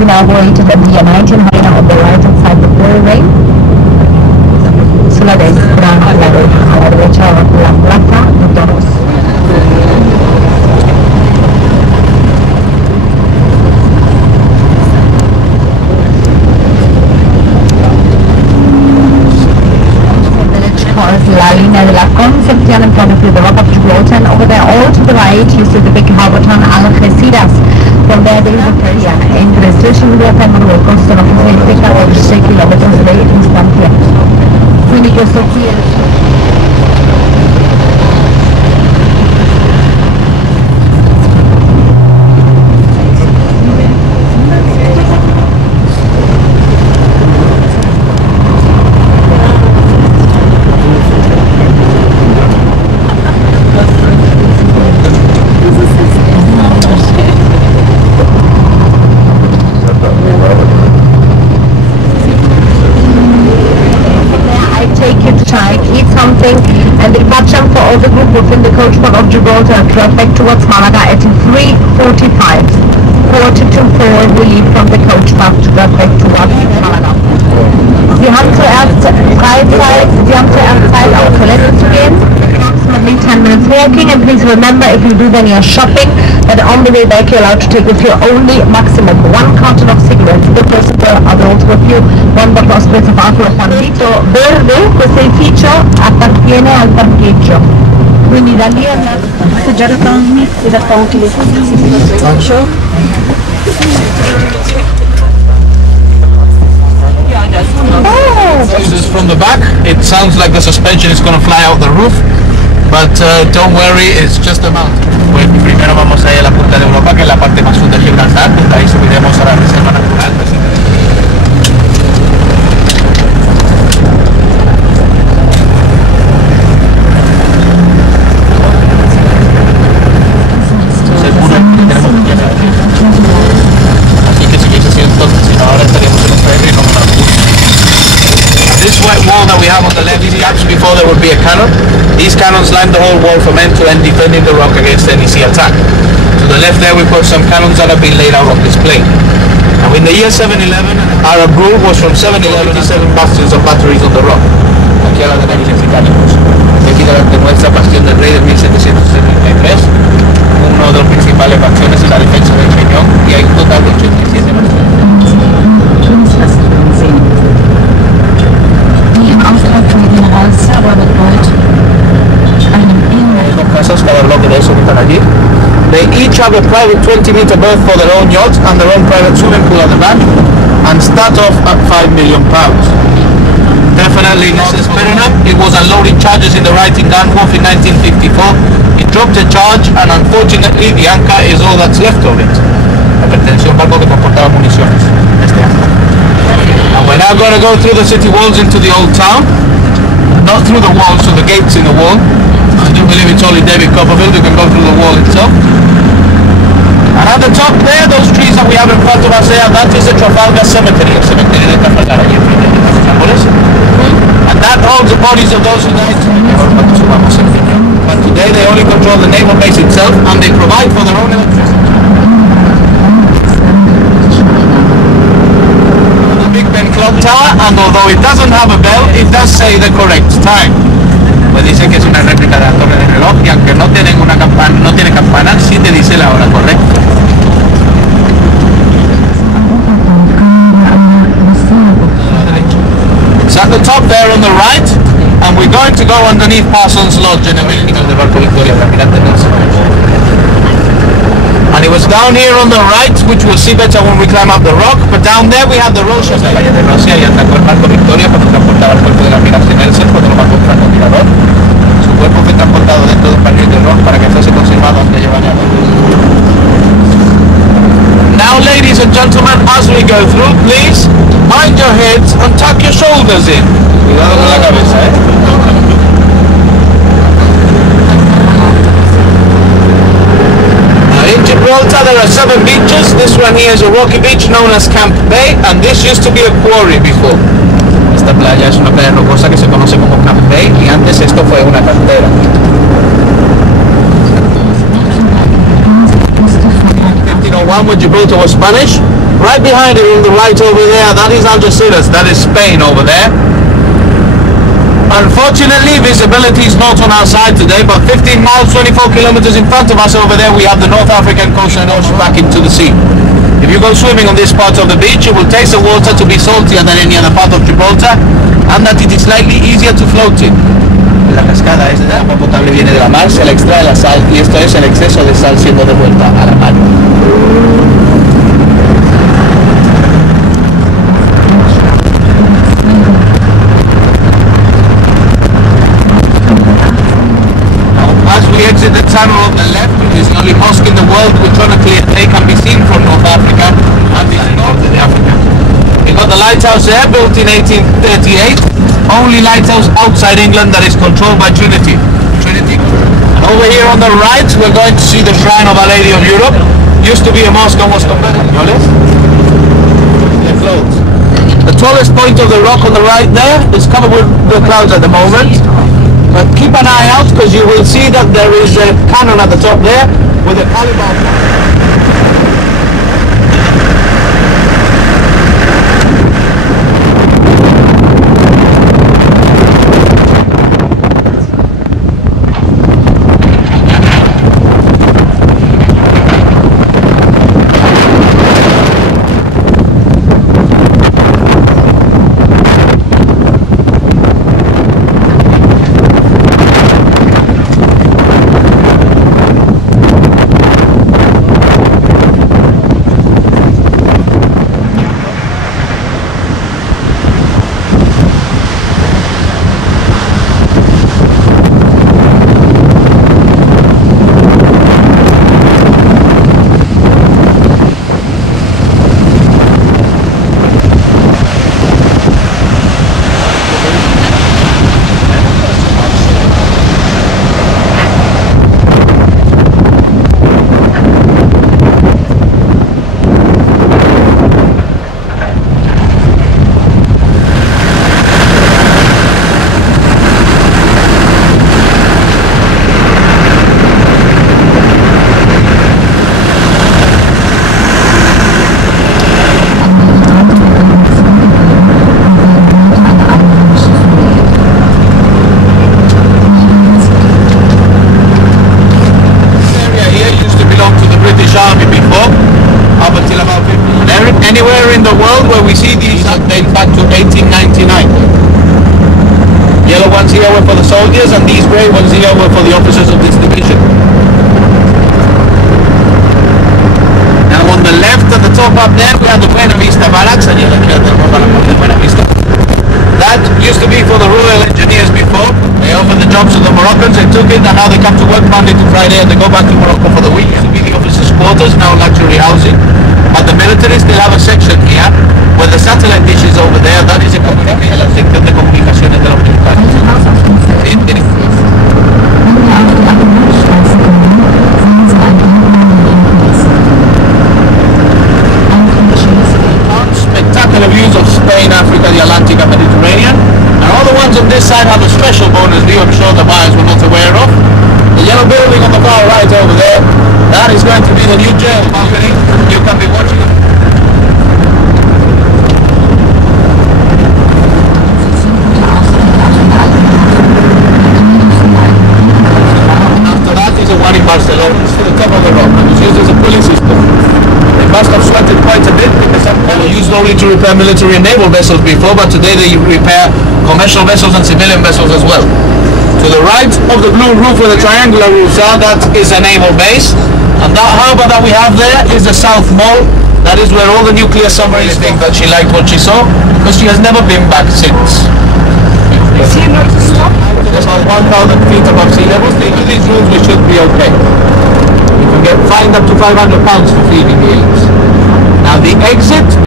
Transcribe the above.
was inaugurated in the year 1900 on the right hand side of the Reino. Sulla destra, alla derecha la plaza de Toros. La linea della Concepción in front of you, the Rock of Gibraltar, and over there all to the right you see the big harbour town Algeciras. From there there is a ferry entre Estrecho de Gibraltar costano circa 6 km di distanza. Quindi questo qui è and the departure for all the group within the coach port of Gibraltar traffic towards Malaga at 3:45. 4 we leave from the coach path to traffic towards Malaga. Sie haben zuerst Zeit auf Toilette zu gehen. Approximately 10 minutes walking, and please remember, if you do then your shopping, that on the way back you're allowed to take with you only maximum 1 carton of cigarettes. The person will also with you 1 bottle of spritz of alcohol. Bandito verde, questo edificio appartiene al parcheggio. Quindi da lì passeggiare da tranquilli. This is from the back. It sounds like the suspension is going to fly out the roof, but don't worry, it's just a mount. Pues primero vamos a ir a la punta de Europa, que es la parte más sur de Gibraltar, desde ahí subiremos a la reserva natural. Así que si quieres así entonces, si no ahora estaríamos en un ferry y no en un bus. This white wall that we have on the left, these gaps before there would be a cannon. These cannons line the whole wall from end to end, defending the rock against any sea attack. To the left there we put some cannons that have been laid out on display. Now in the year 711, our rule was from 711 to 7 bastions of batteries on the rock. Aquí a la derecha británicos. Aquí delante nuestra Bastión del Rey de 1773. Uno de los principales bastiones es la defensa del Peñón, y hay un total de 87 bastiones. Cada bloque de esos que están allí. They each have a private 20-meter berth for their own yacht and their own private swimming pool at the back, and start off at £5 million. Definitely this is fair enough. It was unloading charges in the Writing Gun Wharf in 1954. It dropped a charge, and unfortunately the anchor is all that's left of it. La perteneció a un barco que transportaba municiones. Este anchor. And we're now going to go through the city walls into the old town. Not through the walls, so the gates in the wall. I do believe it's only David Copperfield who can go through the wall itself. And at the top there, those trees that we have in front of us there, that is the Trafalgar Cemetery, el cementerio de Trafalgar, allí enfrente de los árboles. And that holds the bodies of those who died. But today they only control the naval base itself, and they provide for their own electricity. The Big Ben clock tower, and although it doesn't have a bell, it does say the correct time. Pues dice que es una réplica de la torre de reloj, y aunque no tiene campana, sí te dice la hora correcta. It's at the top there on the right, and we're going to go underneath Parsons Lodge in a minute. Del barco Victoria, and it was down here on the right, which we'll see better when we climb up the rock, but down there we have the Rosas de Valle de Rosia, y atacó el barco Victoria cuando transportaba el cuerpo del almirante Nelson cuando lo mató un francotirador. Su cuerpo fue transportado dentro de un barril de rock para que fuese conservado ante llevar a Now, ladies and gentlemen, as we go through, please mind your heads and tuck your shoulders in. Cuidado con la cabeza, In Gibraltar there are 7 beaches. This one here is a rocky beach known as Camp Bay, and this used to be a quarry before. Esta playa es una playa rocosa que se conoce como Camp Bay, y antes esto fue una cantera. In 1501, when Gibraltar was Spanish, Right behind it on the right over there, that is Algeciras, that is Spain over there. Unfortunately, visibility is not on our side today, but 15 miles, 24 kilometers in front of us over there, we have the North African coast and ocean back into the sea. If you go swimming on this part of the beach, you will taste the water to be saltier than any other part of Gibraltar, and that it is slightly easier to float in. La cascada es de agua potable, viene de la mar, se le extrae la sal, y esto es el exceso de sal siendo devuelta a la mar. Exit the tunnel on the left, which is the only mosque in the world which honestly they can be seen from North Africa, and this is North Africa. We got the lighthouse there, built in 1838, only lighthouse outside England that is controlled by Trinity. And over here on the right, we're going to see the shrine of Our Lady of Europe. Used to be a mosque and was converted. The tallest point of the rock on the right there is covered with the clouds at the moment. But keep an eye out, because you will see that there is a cannon at the top there with a caliber. Anywhere in the world where we see these date back to 1899. Yellow ones here were for the soldiers, and these grey ones here were for the officers of this division. Now on the left at the top up there we have the Buena Vista Barracks, and that used to be for the Royal Engineers before. They offered the jobs to the Moroccans, they took it, and now they come to work Monday to Friday and they go back to Morocco for the week. Used to be the officers' quarters, now luxury housing. But the military still have a section here where the satellite dish is over there. That is a sección de comunicaciones de los militares. Spectacular views of Spain, Africa, the Atlantic and Mediterranean. And all the ones on this side have a special bonus view I'm sure the buyers were not aware of. The yellow building on the far right over there, that is going to be the new jail balcony. You can be watching it. After that is the one in Barcelona. It's to the top of the rock. It was used as a pulley system. They must have sweated quite a bit because they were used only to repair military and naval vessels before, but today they repair commercial vessels and civilian vessels as well. To the right of the blue roof where the triangular roofs are, that is a naval base. And that harbour that we have there is the South Mole. That is where all the nuclear submarines think that she liked what she saw, because she has never been back since. Is he not to stop? About 1,000 feet above sea level. Stay to these rules, we should be okay. You can get fined up to £500 for feeding the apes. Now the exit